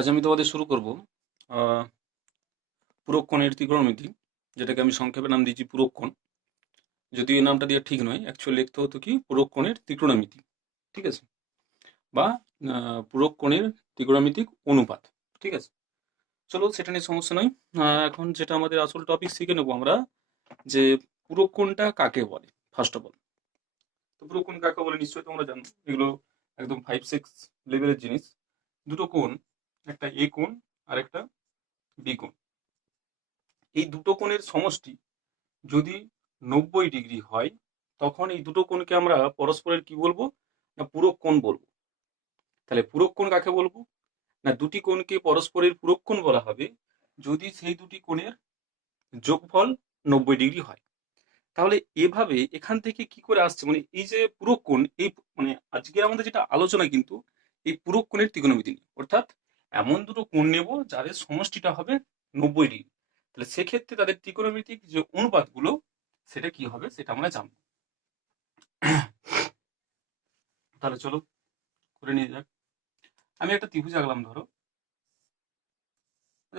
আজ আমি তোমাদের শুরু করব আহ, পুরোক্ষণের ত্রিকোণমিতি, যেটাকে আমি সংক্ষেপে নাম দিয়েছি পুরোক্ষণ। যদিও এই নামটা দিয়ে ঠিক নয়, অ্যাকচুয়ালি লিখতে হতো কি পুরোক্ষণের ত্রিকোণমিতি, ঠিক আছে, বা পুরোক্ষণের ত্রিকোণমিতিক অনুপাত, ঠিক আছে। চলো সেটা নিয়ে সমস্যা নয়। এখন যেটা আমাদের আসল টপিক শিখে নেবো আমরা, যে পুরোক্ষণটা কাকে বলে। ফার্স্ট অফ অল, তো পুরোক্ষণ কাকে বলে নিশ্চয়ই তোমরা জানো, এগুলো একদম 5-6 লেভেলের জিনিস। দুটো কোণ, একটা এ কোণ আর একটা বি কোণ, এই দুটো কোণের সমষ্টি যদি 90 ডিগ্রি হয়, তখন এই দুটো কোণকে আমরা পরস্পরের কি বলবো, না পূরক কোণ বলবো। তাহলে পূরক কোণ কাকে বলবো, না দুটি কোণকে পরস্পরের পূরক কোণ বলা হবে যদি সেই দুটি কোণের যোগফল 90 ডিগ্রি হয়। তাহলে এভাবে এখান থেকে কি করে আসছে, মানে এই যে পূরক কোণ, এই মানে আজকের আমাদের যেটা আলোচনা কিন্তু এই পূরক কোণের ত্রিকোণমিতি নিয়ে, অর্থাৎ এমন দুটো কোণ নেব যাদের সমষ্টিটা হবে 90 ডিগ্রি। তাহলে সেক্ষেত্রে তাদের ত্রিকোণমিতিক যে অনুপাতগুলো সেটা কি হবে সেটা আমরা জানবো। তাহলে চলো করে নিয়ে যাক। আমি একটা ত্রিভুজ আঁকলাম, ধরো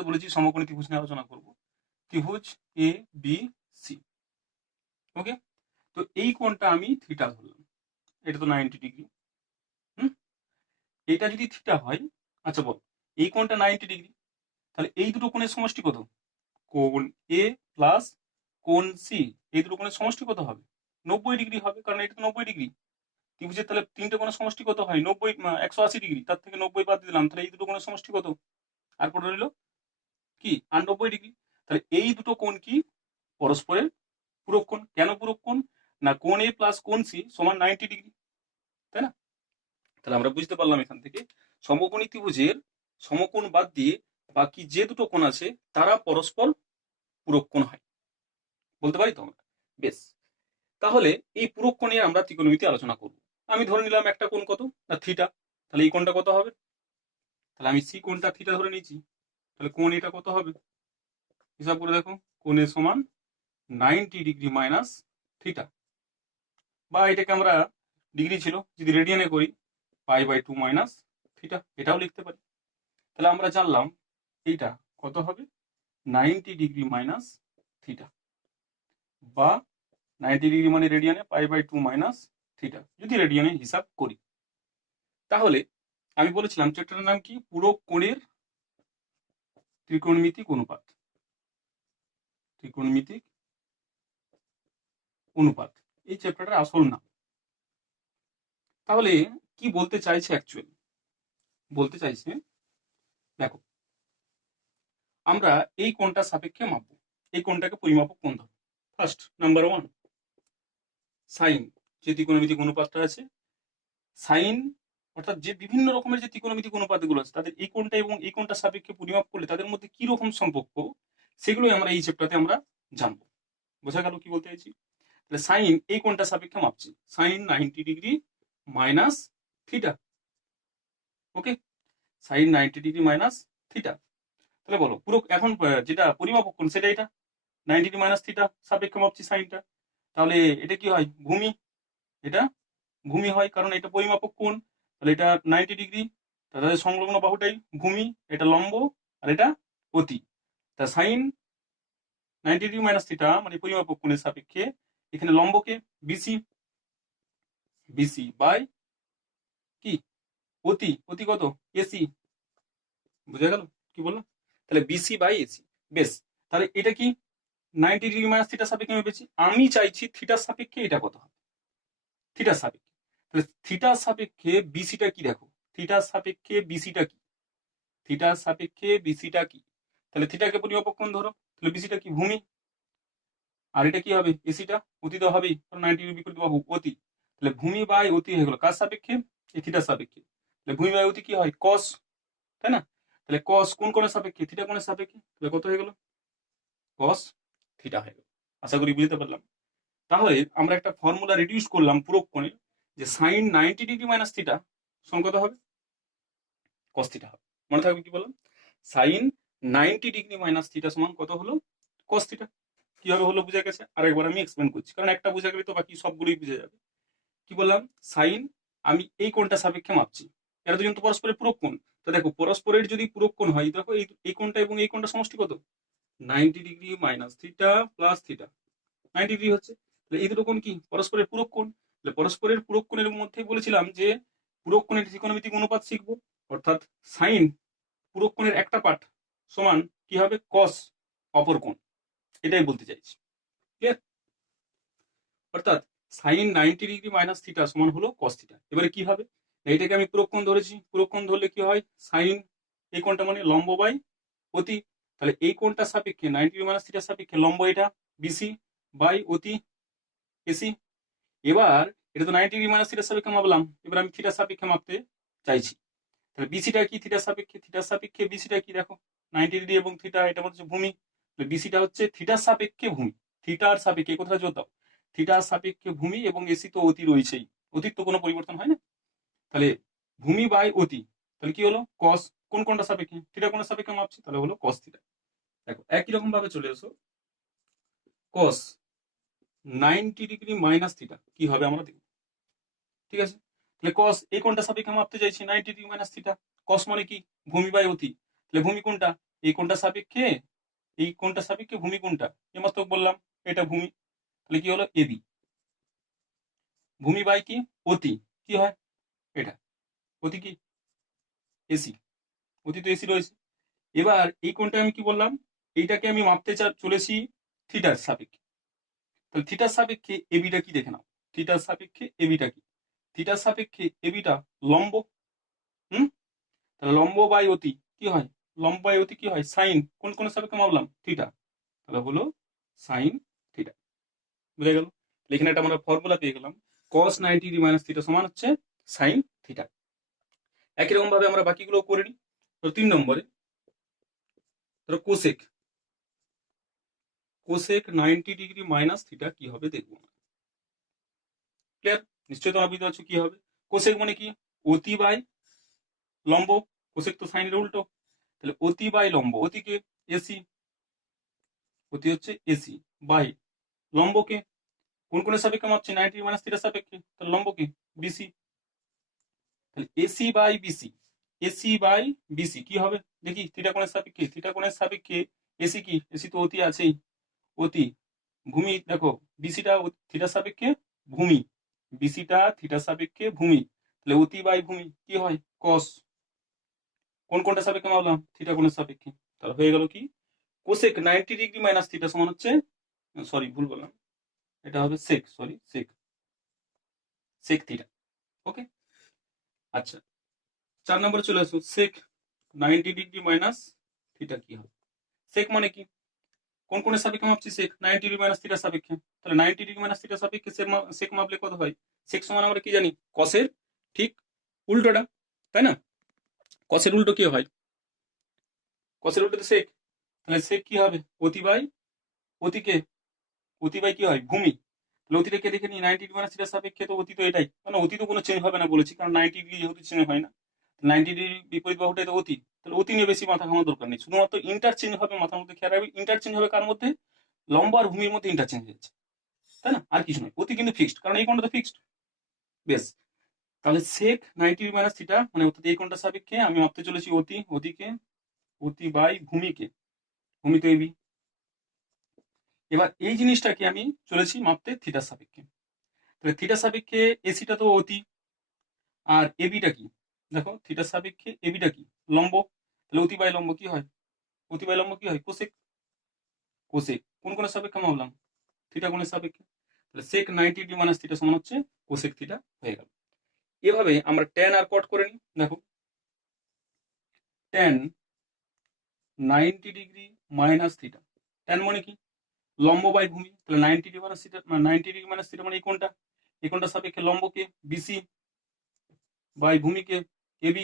বলেছি সমকোণী ত্রিভুজ নিয়ে আলোচনা করব। ত্রিভুজ এ বি সি, ওকে। তো এই কোণটা আমি থিটা ধরলাম, এটা তো 90 ডিগ্রি। হুম, এটা যদি থিটা হয়, আচ্ছা বল, এই কোণটা 90 ডিগ্রি, তাহলে এই দুটো কোণের সমষ্টি কত? কোণ এ প্লাস কোণ সি, এই দুটো কোণের সমষ্টি কত হবে? 90 ডিগ্রি হবে, কারণ এটা তো 90 ডিগ্রি। ত্রিভুজের তাহলে তিনটে কোণের সমষ্টি কত হয়? 90, 180 ডিগ্রি, তার থেকে 90 বাদ দিলাম, তাহলে এই দুটো কোণের সমষ্টি কত? আর কত রইল? কি 90 ডিগ্রি। তাহলে এই দুটো কোণ কি পরস্পরের পূরক কোণ। কেন পূরক কোণ? না কোণ এ প্লাস কোণ সি সমান 90 ডিগ্রি, তাই না? তাহলে আমরা বুঝতে পারলাম এখান থেকে সমকোণী ত্রিভুজের সমকোণ বাদ দিয়ে বাকি যে দুটো কোণ আছে তারা পরস্পর পূরক কোণ হয়, বলতে পারি তো আমরা। বেশ, তাহলে এই পূরক কোণ নিয়ে আমরা ত্রিকোণমিতি আলোচনা করব। আমি ধরে নিলাম একটা কোণ কত, না থিটা। তাহলে এই কোণটা কত হবে? তাহলে আমি সি কোণটা থিটা ধরে নিয়েছি, তাহলে কোণ এটা কত হবে? হিসাব করে দেখো, কোণ এ সমান 90 ডিগ্রি মাইনাস থিটা, বা এটাকে আমরা, ডিগ্রি ছিল যদি রেডিয়ানে করি, π/2 মাইনাস থিটা, এটাও লিখতে পারি। তাহলে আমরা জানলাম এইটা কত হবে, 90 ডিগ্রি মাইনাস থিটা, বা 90 ডিগ্রি মানে রেডিয়ানে π/2 মাইনাস থিটা, যদি রেডিয়ানে হিসাব করি। তাহলে আমি বলেছিলাম চ্যাপ্টারের নাম কি, পুরো কোণের ত্রিকোণমিতিক অনুপাত। ত্রিকোণমিতিক অনুপাত এই চ্যাপ্টারের আসল নাম। তাহলে কি বলতে চাইছে অ্যাকচুয়ালি? বলতে চাইছে, দেখো, আমরা এই কোণটা সাপেক্ষে মাপবো, এই কোণটাকে পরিমাপক কোণ ধরো। ফার্স্ট নাম্বার 1, সাইন, যে ত্রিকোণমিতিক অনুপাতটা আছে, সাইন, অর্থাৎ যে বিভিন্ন রকমের যে ত্রিকোণমিতিক অনুপাতগুলো আছে তাদের এই কোণটা এবং এই কোণটা সাপেক্ষে পরিমাপ করলে তাদের মধ্যে কি রকম সম্পর্ক, সেগুলোই আমরা এই চ্যাপ্টারে আমরা জানবো। বোঝা গেল কি বলতে চাইছি? তাহলে সাইন এই কোণটা সাপেক্ষে মাপছি, sine 90 degree minus theta, okay. Sine 90 degree minus theta. তাহলে বলো পুরো এখন যেটা পরিমাপক কোণ সেটা এটা 90 ডিগ্রি মাইনাস থিটা সাপেক্ষে মাপছি সাইনটা। তাহলে এটা কি হয়? ভূমি। এটা ভূমি হয়, কারণ এটা পরিমাপক কোণ। তাহলে এটা 90 ডিগ্রি, তাদের সংলগ্ন বাহুটাই ভূমি, এটা লম্ব আর এটা অতি। তা সাইন 90 ডিগ্রি মাইনাস থিটা মানে পরিমাপক কোণের সাপেক্ষে এখানে লম্বকে বিসি, বিসি বাই কি অতি, অতি কত? এসি। বুঝা গেল কি বললাম? তাহলে বিসি বাই এসি। বেশ, তাহলে এটা কি 90 ডিগ্রি মাইনাস থিটার সাপেক্ষে মেপেছি, আমি চাইছি থিটার সাপেক্ষে এটা কত হবে, থিটার সাপেক্ষে। তাহলে থিটার সাপেক্ষে বিসিটা কি দেখো, থিটার সাপেক্ষে বিসিটা কি, থিটার সাপেক্ষে বিসিটা কি? তাহলে থিটাকে পরিমাপক কোণ ধরো, তাহলে বিসিটা কি? ভূমি। আর এটা কি হবে? এসিটা অতি তো হবেই, কারণ 90 ডিগ্রি বিপরীত বাহু অতি। তাহলে ভূমি বাই অতি হয়ে গেল কার সাপেক্ষে? এই থিটার সাপেক্ষে। তাহলে ভূমি বাই অতি কি হয়? কস, তাই না? তাহলে কস কোন কোণের সাপেক্ষে? থিটা কোণের সাপেক্ষে। তাহলে কত হয়ে গেল? কস থিটা হয়ে গেল। আশা করি বুঝতে পারলাম। তাহলে আমরা একটা ফর্মুলা রিডিউস করলাম পূরক কোণে, যে সাইন 90 ডিগ্রি মাইনাস থিটা সমান কত হবে? কস থিটা হবে। মনে থাকবে কি বললাম? সাইন 90 ডিগ্রি মাইনাস থিটা সমান কত হলো? Cos theta. কিভাবে হলো বুঝে গেছে? আরেকবার আমি এক্সপ্লেন করছি, কারণ একটা বুঝে গেলে তো বাকি সবগুলোই বুঝে যাবে। কি বললাম? সাইন, আমি এই কোণটা সাপেক্ষে মাপছি, এরা দুজন তো পরস্পরের পূরক কোণ, তো দেখো পরস্পরের যদি পূরক কোণ হয়, দেখো এই কোণটা এবং এই কোণটা সমষ্টি কত, 90 degree minus theta plus theta, 90 degree হচ্ছে। তাহলে এই দুটো কোণ কি পরস্পরের পূরক কোণ। তাহলে পরস্পরের পূরক কোণের মধ্যে বলেছিলাম যে পূরক কোণের ত্রিকোণমিতিক অনুপাত শিখবো, অর্থাৎ সাইন পূরক কোণের একটা পার্ট সমান কি হবে কস অপর কোণ, এটাই বলতে চাইছি। ক্লিয়ার? অর্থাৎ সাইন 90 ডিগ্রি মাইনাস থিটা সমান হলো কস থিটা। এবারে কি হবে, এইটাকে আমি পূরক কোণ ধরেছি, পূরক কোণ ধরলে কি হয়, সাইন এই কোণটা মানে লম্ব বাই অতি, তাহলে এই কোণটার সাপেক্ষে 90 ডিগ্রি মাইনাস থিটার সাপেক্ষে লম্ব এটা বিসি বাই অতি এসি। এবার এটা তো 90 ডিগ্রি মাইনাস থিটার সাপেক্ষে মাপলাম, এবার আমি থিটার সাপেক্ষে মাপতে চাইছি। তাহলে বিসিটা কি থিটার সাপেক্ষে বিসিটা কি, দেখো 90 ডিগ্রি এবং থিটা এটা হচ্ছে ভূমি, বিসিটা হচ্ছে থিটার সাপেক্ষে ভূমি, থিটার সাপেক্ষে কোথায় জোর দাও, থিটার সাপেক্ষে ভূমি, এবং এসি তো অতি রয়েছেই, অতীত তো কোনো পরিবর্তন হয় না। তাহলে ভূমি বাই অতি, তাহলে কি হলো কস, কোন কোনটা সাপেক্ষে, থিটা কোণের সাপেক্ষে মাপছি, তাহলে হলো কস থিটা। দেখো একই রকম ভাবে চলে এসো, কস 90 ডিগ্রি মাইনাস থিটা কি হবে আমরা দেখব। ঠিক আছে, তাহলে কস এই কোণটা সাপেক্ষে মাপতে চাইছি 90 ডিগ্রি মাইনাস থিটা, কস মানে কি ভূমি বাই অতি, তাহলে ভূমি কোনটা, এই কোণটা সাপেক্ষে, এই কোণটা সাপেক্ষে ভূমি কোনটা, এইমাত্র বললাম এটা ভূমি, তাহলে কি হলো এবি, ভূমি বাই কি অতি কি হয় এটা, অতি কি এসি, অতি তো এসি রয়েছে। এবার এই কোণটা আমি কি বললাম, এইটাকে আমি মাপতে চলেছি থিটার সাপেক্ষে, তাহলে থিটার সাপেক্ষে এবিটা কি দেখে নাও, থিটার সাপেক্ষে এবিটা কি, থিটার সাপেক্ষে এবিটা লম্ব, হুম, তাহলে লম্ব বাই অতি কি হয়, লম্ব বাই অতি কি হয় সাইন, কোন কোন সাপেক্ষে মাপলাম থিটা, তাহলে হলো সাইন থিটা। বুঝে গেল? এখানে একটা আমরা ফর্মুলা পেয়ে গেলাম, cos 90 ডিগ্রি মাইনাস থিটা সমান হচ্ছে সাইন থিটা। একই রকম ভাবে আমরা বাকিগুলো করে নিই। তো 3 নম্বরে ধরো cosec, cosec 90 degree minus theta কি হবে দেখবো। ক্লিয়ার? নিশ্চয়ই তোমরা বুঝতে পারছো কি হবে। কোসেক মানে কি অতি বাই লম্ব, কোসেক তো সাইনের উল্টো, তাহলে অতি বাই লম্ব, অতিকে এসি, অতি হচ্ছে এসি বাই লম্বকে কোন কোণের সাপেক্ষে মাপছি 90 ডিগ্রি মাইনাস থিটার সাপেক্ষে, তাহলে লম্বকে বিসি, তাহলে AC by BC, AC by BC কি হবে দেখি, থিটা কোণের সাপেক্ষে, থিটা কোণের সাপেক্ষে এসি কি, এসি তো অতি আছেই, অতি ভূমি, দেখো বিসিটা থিটার সাপেক্ষে ভূমি, বিসিটা থিটার সাপেক্ষে ভূমি, তাহলে অতি বাই ভূমি কি হয় কস, কোন কোণটা সাপেক্ষে মাপলাম থিটা কোণের সাপেক্ষে, তাহলে হয়ে গেল কি কোসেক 90 ডিগ্রি মাইনাস থিটা সমান হচ্ছে, সরি ভুল বললাম, এটা হবে সেক, সরি সেক, সেক থিটা। ওকে, আচ্ছা 4 নম্বরে চলে আসো, সেক 90 ডিগ্রি মাইনাস থিটা কি হবে, সেক মানে কি কোন কোণের সাপেক্ষে মাপছি সেক 90 ডিগ্রি মাইনাস থিটার সাপেক্ষে, তাহলে 90 ডিগ্রি মাইনাস থিটার সাপেক্ষে সেক মাপলে কত হয়, সেক সমান আমরা কি জানি কসের ঠিক উল্টোটা, তাই না, কসের উল্টো কি হয়, কসের উল্টো তো সেক, তাহলে সেক কি হবে অতি বাই অতিকে, অতি বাই কি হয় ভূমি, তাহলে অতিটাকে দেখে নিই 90 ডিগ্রি মাইনাস থিটার সাপেক্ষে তো অতি তো এটাই, মানে অতি তো কোনো চেঞ্জ হবে না বলেছি, কারণ 90 ডিগ্রি যেহেতু চেঞ্জ হয় না, 90 ডিগ্রি বিপরীত বাহুটাই তো অতি, তাহলে অতি নিয়ে বেশি মাথা ঘামানোর দরকার নেই, শুধুমাত্র ইন্টারচেঞ্জ হবে মাথার মধ্যে খেয়াল রাখবে, ইন্টারচেঞ্জ হবে কার মধ্যে, লম্বা আর ভূমির মধ্যে ইন্টারচেঞ্জ হচ্ছে, তাই না, আর কিছু নয়, অতি কিন্তু ফিক্সড, কারণ এই কোণটা তো ফিক্সড। বেশ, তাহলে সেক 90 ডিগ্রি মাইনাস থিটা মানে অর্থাৎ এই কোণটার সাপেক্ষে আমি মাপতে চলেছি অতি, অতিকে অতি বাই ভূমিকে, ভূমি তো এবি, এবার এই জিনিসটাকে আমি চলেছি মাপতে থিটার সাপেক্ষে, তাহলে থিটার সাপেক্ষে এসিটা তো অতি, আর এবিটা কি, দেখো থিটার সাপেক্ষে এবিটা কি লম্ব, তাহলে অতি বাই লম্ব কি হয়, অতি বাই লম্ব কি হয় কোসেক, কোসেক কোন কোণের সাপেক্ষে মাপলাম থিটা কোণের সাপেক্ষে, তাহলে সেক 90 ডিগ্রি মাইনাস থিটা সমান হচ্ছে কোসেক থিটা হয়ে গেল। এভাবে আমরা ট্যান আর কট করে নিই, দেখো tan 90 degree minus theta, tan মানে কি লম্ব বাই ভূমি, তাহলে 90 degree minus theta, 90 degree minus theta মানে এই কোণটা সাপেক্ষে লম্বকে বিসি বাই ভূমিকে এবি,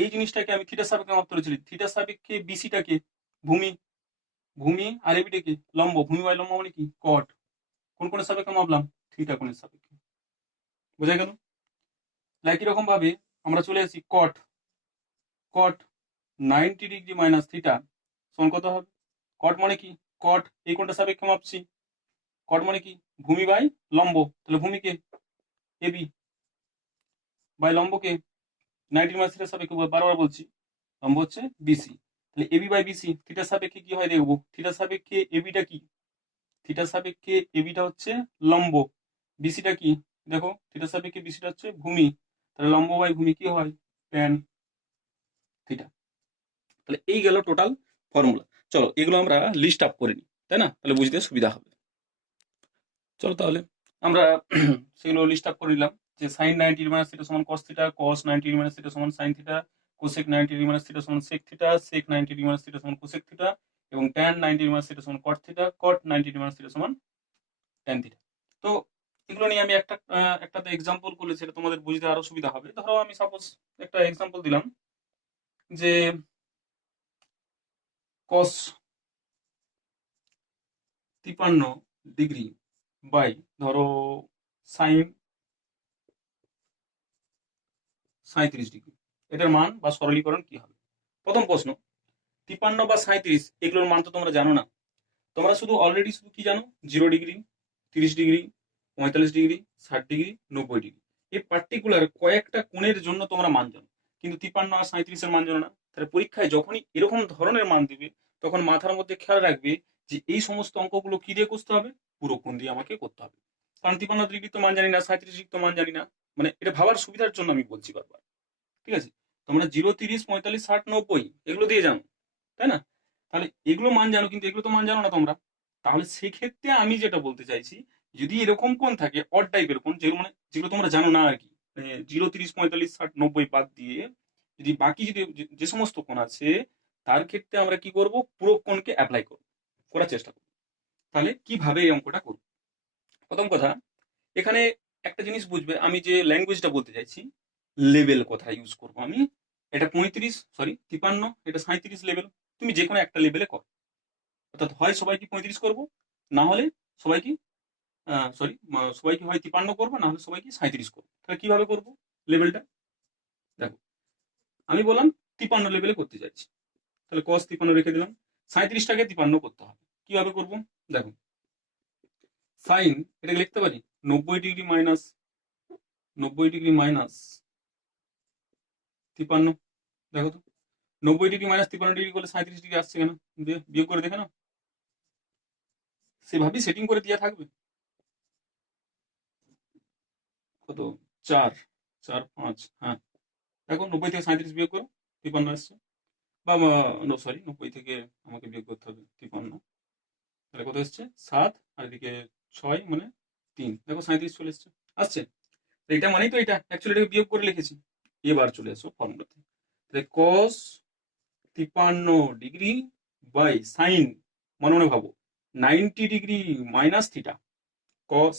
এই জিনিসটাকে আমি থিটার সাপেক্ষে মাপতে চলেছি, থিটার সাপেক্ষে বিসিটাকে ভূমি, ভূমি আর এবিটাকে লম্ব, ভূমি বাই লম্ব মানে কি কট, কোন কোণের সাপেক্ষে মাপলাম থিটা কোণের সাপেক্ষে, বোঝা গেল। একই রকম ভাবে আমরা চলে আসি কট, কট 90 ডিগ্রি মাইনাস থিটা সমান কত হবে, কট মানে কি কট এই কোণটা সাপেক্ষে মাপছি, কট মানে কি ভূমি বাই লম্ব, তাহলে ভূমিকে এবি বাই লম্বকে 90 মাইনাস থিটার সাপেক্ষে বারবার বলছি লম্ব হচ্ছে বিসি। তাহলে এবি বাই বিসি থিটার সাপেক্ষে কি হয় দেখবো। থিটার সাপেক্ষে এবিটা কি, থিটার সাপেক্ষে এবিটা হচ্ছে লম্ব, বিসিটা কি দেখো, থিটার সাপেক্ষে বিসিটা হচ্ছে ভূমি, তাহলে লম্ব বাই ভূমি কি হয় ট্যান থিটা। তাহলে এই গেল টোটাল ফর্মুলা। চলো এগুলো আমরা লিস্ট আপ করে নিই, তাই না, তাহলে বুঝতে সুবিধা হবে। চলো তাহলে আমরা সেগুলো লিস্ট আপ করে নিলাম যে সাইন 90 ডিগ্রি মাইনাস থিটা সমান কস থিটা, কস 90 ডিগ্রি মাইনাস থিটা সমান sine theta, cosec 90 degree minus theta সমান সেক থিটা, সেক 90 ডিগ্রি মাইনাস থিটা সমান কোসেক থিটা, এবং ট্যান 90 ডিগ্রি মাইনাস থিটা সমান কট থিটা, কট 90 ডিগ্রি মাইনাস থিটা সমান ট্যান থিটা। তো এগুলো নিয়ে আমি একটা এক্সাম্পল করলে সেটা তোমাদের বুঝতে আরো সুবিধা হবে। ধরো আমি সাপোজ একটা এক্সাম্পল দিলাম যে কস 53 ডিগ্রি বাই ধরো সাইন 37 ডিগ্রি, এটার মান বা সরলীকরণ কি হবে। প্রথম প্রশ্ন, 53 বা 37 এগুলোর মান তো তোমরা জানো না। তোমরা শুধু অলরেডি শুধু কি জানো, 0 degree, 30 degree, 45 degree, 60 degree, 90 degree, এই পার্টিকুলার কয়েকটা কোণের জন্য তোমরা মান জানো, কিন্তু 53 আর 37 এর মান জানো না। তাহলে পরীক্ষায় যখনই এরকম ধরনের মান দিবে তখন মাথার মধ্যে খেয়াল রাখবে যে এই সমস্ত অঙ্কগুলো কি দিয়ে করতে হবে, পুরো কোণ দিয়ে আমাকে করতে হবে। কারণ 53 ডিগ্রি তো মান জানি না, 37 ডিগ্রি তো মান জানি না, মানে এটা ভাবার সুবিধার জন্য আমি বলছি বারবার, ঠিক আছে। তোমরা 0, 30, 45, 60, 90 এগুলো দিয়ে জানো, তাই না। তাহলে এগুলো মান জানো, কিন্তু এগুলো তো মান জানো না তোমরা। তাহলে সেক্ষেত্রে আমি যেটা বলতে চাইছি, যদি এরকম কোণ থাকে অড টাইপের কোণ, যেগুলো মানে যেগুলো তোমরা জানো না আর কি, মানে 0, 30, 45, 60, 90 বাদ দিয়ে যদি বাকি যদি যে সমস্ত কোণ আছে তার ক্ষেত্রে আমরা কি করব, পুরো কোণকে অ্যাপ্লাই করব, করার চেষ্টা করব। তাহলে কিভাবে এই অঙ্কটা করব। প্রথম কথা, এখানে একটা জিনিস বুঝবে, আমি যে ল্যাঙ্গুয়েজটা বলতে চাইছি লেভেল কথা ইউজ করব আমি। এটা 53, এটা 37 লেভেল, তুমি যে কোনো একটা লেভেলে করো, অর্থাৎ হয় সবাইকে 35 করবো, না হলে সবাইকে সবাইকে হয় 53 করবো, না হলে সবাইকে 37 করবো। তাহলে কিভাবে করবো লেভেলটা দেখো, আমি বললাম 53 লেভেলে করতে চাইছি, তাহলে cos 53 রেখে দিলাম, 37টাকে 53 করতে হবে। কিভাবে করবো দেখো, সাইন এটাকে লিখতে পারি 90 ডিগ্রি মাইনাস 53, দেখো তো 90 ডিগ্রি মাইনাস 53 ডিগ্রি করলে 37 ডিগ্রি আসছে কেন, বিয়োগ করে দেখে নাও, সেভাবেই সেটিং করে দেওয়া থাকবে। কত, 4, 4, 5, হ্যাঁ দেখো 90 থেকে 37 বিয়োগ করো, 53 আসছে, বা সরি 90 থেকে আমাকে বিয়োগ করতে হবে 53, তাহলে কত এসছে 7, আর এদিকে 6 মানে 3, দেখো 37 চলে এসছে, আসছে। এটা মানেই তো এটা অ্যাকচুয়ালি এটাকে বিয়োগ করে লিখেছি। এবার চলে এসো ফর্মুলাতে, তাহলে cos 53 ডিগ্রি বাই সাইন, মনে মনে ভাবো 90 degree minus theta,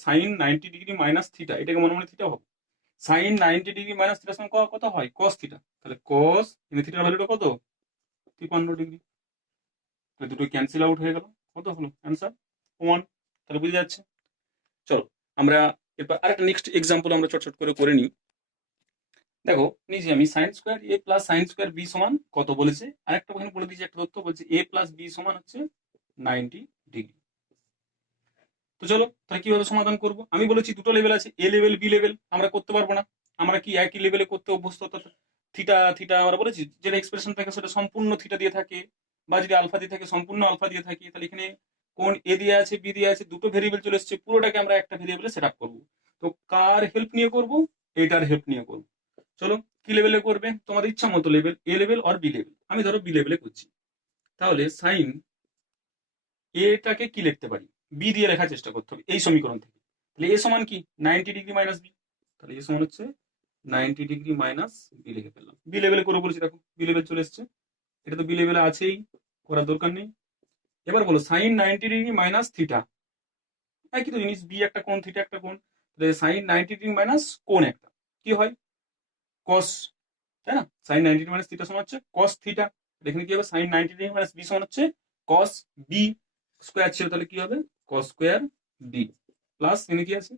sine 90 degree minus theta, এটাকে মনে মনে থিটা ভাবো। সাইন 90 ডিগ্রি মাইনাস থিটার সঙ্গে কত হয় cos থিটা, তাহলে cos থিটার ভ্যালুটা কত 53 ডিগ্রি, তাহলে দুটো ক্যান্সেল আউট হয়ে গেল, কত হলো অ্যান্সার 1। তাহলে বুঝে যাচ্ছে। চলো আমরা এরপর আরেকটা নেক্সট এক্সাম্পল আমরা চটচট করে নিই। দেখো নিচে আমি সাইন স্কোয়ার এ প্লাস সাইন স্কোয়ার বি সমান কত বলেছে, আরেকটা ওখানে বলে দিয়েছি একটা তথ্য, বলছে এ প্লাস বি সমান হচ্ছে 90 ডিগ্রি। তো চলো তাহলে কিভাবে সমাধান করব, আমি বলেছি দুটো লেভেল আছে, এ লেভেল বি লেভেল, আমরা করতে পারবো না, আমরা কি একই লেভেলে করতে অভ্যস্ত, থিটা থিটা আমরা বলেছি যেটা এক্সপ্রেশন থাকে সেটা সম্পূর্ণ থিটা দিয়ে থাকে, বা যদি আলফা দিয়ে থাকে সম্পূর্ণ আলফা দিয়ে থাকে। তাহলে এখানে কোন এ দিয়ে আছে বি দিয়ে আছে, দুটো ভেরিয়েবল চলে এসছে, পুরোটাকে আমরা একটা ভেরিয়েবলে সেট আপ করবো। তো কার হেল্প নিয়ে করব, এটার হেল্প নিয়ে করবো। চলো কি লেভেলে করবে তোমাদের ইচ্ছা মতো লেভেল, এ লেভেল আর বি লেভেল, আমি ধরো বি লেভেলে করছি। তাহলে সাইন এটাকে কি লিখতে পারি, বি দিয়ে লেখার চেষ্টা করতে হবে এই সমীকরণ থেকে। তাহলে এ সমান কি 90 ডিগ্রি মাইনাস বি, তাহলে এ সমান হচ্ছে 90 ডিগ্রি মাইনাস বি লিখে ফেললাম। বি লেভেলে করে বলেছি, দেখো বি লেভেল চলে এসছে, এটা তো বি লেভেলে আছেই, করার দরকার নেই। এবার বলো সাইন 90 ডিগ্রি মাইনাস থিটা, একই তো জিনিস, বি একটা কোণ থিটা একটা কোণ, তাহলে সাইন 90 ডিগ্রি মাইনাস কোণ একটা কি হয় কস, তাই না, সাইন 90 ডিগ্রি মাইনাস থিটা সমান হচ্ছে কস থিটা। এখানে কি হবে সাইন 90 ডিগ্রি মাইনাস বি সমান হচ্ছে কস বি, স্কোয়ার ছিল তাহলে কি হবে কস স্কোয়ার বি, প্লাস এখানে কি আছে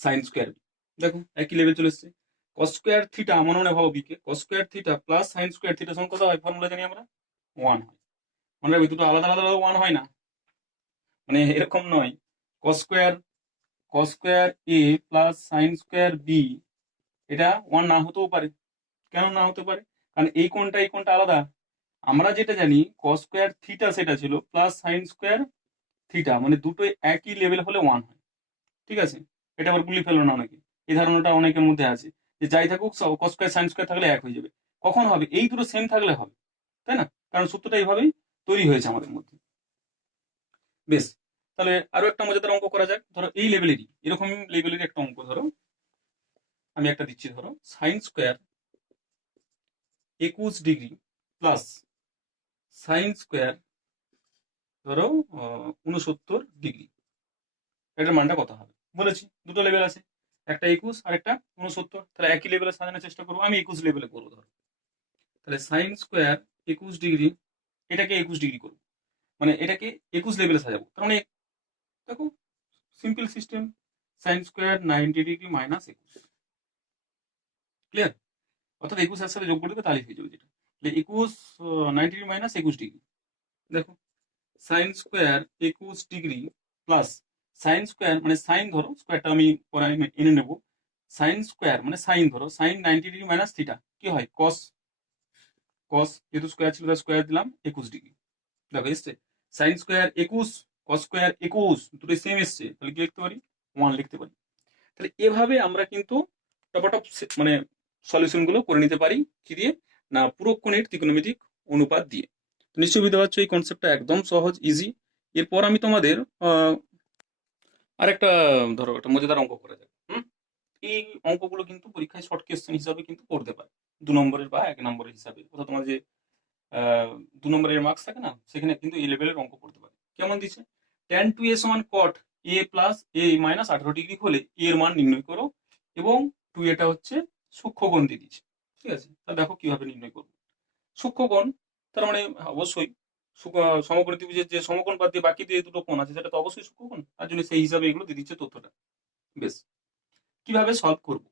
সাইন স্কোয়ার বি, দেখো একই লেভেল চলে এসছে। কস স্কোয়ার থিটা মনে মনে ভাবো বিকে, cos square theta plus sine square theta সমান কত হয়, ফর্মুলা জানি আমরা 1 হয়। মনে রাখবে দুটো আলাদা আলাদা 1 হয় না, মানে এরকম নয়, কস স্কোয়ার এ প্লাস সাইন স্কোয়ার বি, এটা 1 না হতেও পারে। কেন না হতে পারে? কারণ এই কোণটা আলাদা। আমরা যেটা জানি cos স্কয়ার থিটা সেটা ছিল প্লাস sin স্কয়ার থিটা, মানে দুটোই একই লেভেল হলে 1 হয়। ঠিক আছে? এটা আবার গুলিয়ে ফেললো না অনেকে। এই ধারণাটা অনেকের মধ্যে আছে যে যাই থাকুক cos স্কয়ার sin স্কয়ার থাকলে এক হয়ে যাবে। কখন হবে? এই দুটো সেম থাকলে হবে, তাই না? কারণ সূত্রটা এইভাবেই তৈরি হয়েছে আমাদের মধ্যে। বেশ, তাহলে আরো একটা মজাদার অঙ্ক করা যাক। ধরো এই লেভেলেরই, এরকম লেভেলের একটা অঙ্ক ধরো আমি একটা দিচ্ছি। ধরো sin square 21 degree plus sin square ধরো 69 ডিগ্রি, এটার মানটা কত হবে? বলেছি দুটো লেভেল আছে, একটা 21 আর একটা 69। তাহলে একই লেভেলে সাজানোর চেষ্টা করবো। আমি 21 লেভেলে করবো। ধরো তাহলে sin স্কয়ার 21 ডিগ্রি, এটাকে 21 ডিগ্রি করবো, মানে এটাকে 21 লেভেলে সাজাবো। তার মানে দেখো simple system, sin square 90 degree minus 21। Clear? অর্থাৎ 21 এর সাথে যোগ করে দেবে তাহলেই হয়ে যাবে। যেটা 21 90 ডিগ্রি মাইনাস 21 ডিগ্রি, দেখো sine square 21 degree plus sine square মানে সাইন ধরো, স্কোয়ারটা আমি পরে এনে নেব। সাইন স্কোয়ার মানে সাইন ধরো, সাইন 90 ডিগ্রি মাইনাস থিটা কি হয়? কস। কস যেহেতু স্কোয়ার ছিল তার স্কোয়ার দিলাম 21 ডিগ্রি। দেখো এসছে সাইন স্কোয়ার 21 কস স্কোয়ার 21, দুটোই সেম এসছে। তাহলে কি লিখতে পারি? 1 লিখতে পারি। তাহলে এভাবে আমরা কিন্তু টপাটপ মানে সলিউশন গুলো করে নিতে পারি। কি দিয়ে? না, পূরক কোণের ত্রিকোণমিতিক অনুপাত দিয়ে। নিশ্চয়ই বুঝতে পারছো এই কনসেপ্টটা একদম সহজ, ইজি। এরপর আমি তোমাদের আরেকটা ধরো একটা মজাদার অঙ্ক করা যাক। এই অঙ্কগুলো কিন্তু পরীক্ষায় শর্ট কোয়েশ্চেন হিসাবে কিন্তু পড়তে পারে, 2 নম্বরের বা 1 নম্বরের হিসাবে। অর্থাৎ তোমার যে 2 নম্বরের মার্কস থাকে না, সেখানে কিন্তু এই লেভেলের অঙ্ক করতে পারে। কেমন দিচ্ছে? tan 2a সমান cot a plus a minus 18 degree হলে a এর মান নির্ণয় করো, এবং 2 এটা হচ্ছে সূক্ষ্মকোণ দিয়ে দিচ্ছে। ঠিক আছে? তাহলে দেখো কিভাবে নির্ণয় করবো। সূক্ষ্মকোণ তার মানে অবশ্যই সমকোণ ত্রিভুজের যে সমকোণ বাদ দিয়ে বাকি যে দুটো কোণ আছে সেটা তো অবশ্যই সূক্ষ্মকোণ, তার জন্য সেই হিসাবে এগুলো দিয়ে দিচ্ছে তথ্যটা। বেশ, কিভাবে সলভ করব?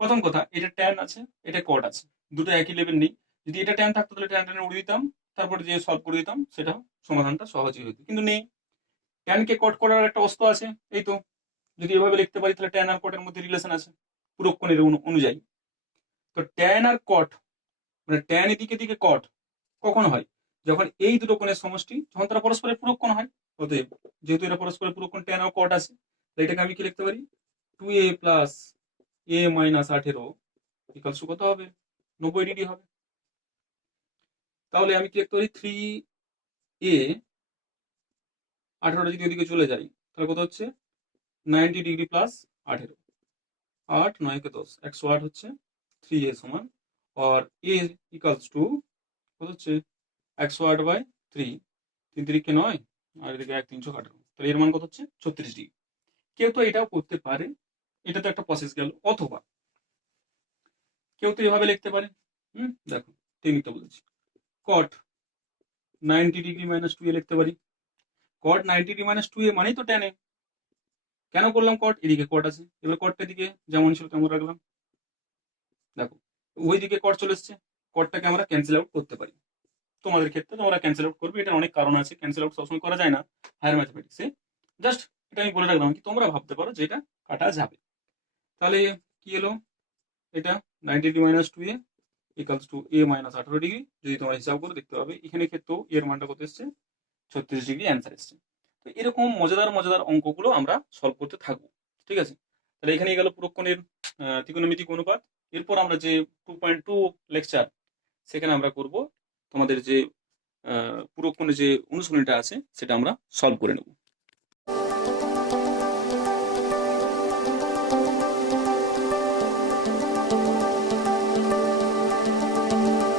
প্রথম কথা, এটা ট্যান আছে, এটা কট আছে, দুটো একই লেভেল নেই। যদি এটা ট্যান থাকতো তাহলে ট্যান ট্যানে উড়িয়ে দিতাম, তারপরে যে সলভ করে দিতাম, সেটা সমাধানটা সহজই হতো। কিন্তু নেই, ট্যানকে কট করার একটা অস্ত্র আছে, এই তো। যদি এভাবে লিখতে পারি তাহলে ট্যান আর কটের মধ্যে রিলেশন আছে পূরক কোণের অনুযায়ী। তো ট্যান আর কট মানে ট্যান এদিকে দিকে কট কখন হয়? যখন এই দুটো কোণের সমষ্টি, যখন তারা পরস্পরের পূরক কোণ হয়। অতএব যেহেতু এরা পরস্পরের পূরক কোণ ট্যান আর কট আছে, তাই এটাকে আমি কি লিখতে পারি? 2a plus a minus 18 equals to কত হবে? 90 ডিগ্রি হবে। তাহলে আমি কি লিখতে পারি? 3a 18টা যদি ওদিকে চলে যায় তাহলে কত হচ্ছে? 90 ডিগ্রি প্লাস 18, 8 9 কে 10, 108 হচ্ছে 3a সমান। আর a ইকুয়ালস টু কত হচ্ছে? 108 বাই 3, 3 3 9, আর এদিকে 1 318, তাহলে এর মান কত হচ্ছে? 36 ডিগ্রি। কেউ তো এটাও করতে পারে, এটা তো একটা প্রসেস গেল। অথবা কেউ তো এভাবে লিখতে পারে। দেখো টেকনিকটা বলছি। কট 90 ডিগ্রি মাইনাস 2a লিখতে পারি। কট 90 ডিগ্রি মাইনাস 2a মানেই তো tan a। কেন করলাম কট? এদিকে কট আছে, এবার কটটা দিকে যেমন ছিল তেমন রাখলাম। দেখো ওই দিকে কট চলে এসছে, কটটাকে আমরা ক্যান্সেল আউট করতে পারি। তোমাদের ক্ষেত্রে তোমরা ক্যান্সেল আউট করবে, এটা অনেক কারণ আছে, ক্যান্সেল আউট সবসময় করা যায় না হায়ার ম্যাথমেটিক্সে। জাস্ট এটা আমি বলে রাখলাম কি তোমরা ভাবতে পারো যে এটা কাটা যাবে। তাহলে কি এলো? এটা 90 degree minus 2a equals to a minus 18 degree. যদি তোমরা হিসাব করে দেখতে পাবে এখানে ক্ষেত্রেও এর মানটা কত এসছে? 36 ডিগ্রি অ্যান্সার এসছে। তো এরকম মজাদার মজাদার অঙ্কগুলো আমরা সলভ করতে থাকবো। ঠিক আছে? তাহলে এখানে গেল পূরক কোণের ত্রিকোণমিতিক অনুপাত। এরপর আমরা যে 2.2 লেকচার, সেখানে আমরা করব তোমাদের যে পূরক কোণের যে অনুশীলনীটা আছে সেটা আমরা সলভ করে নেব।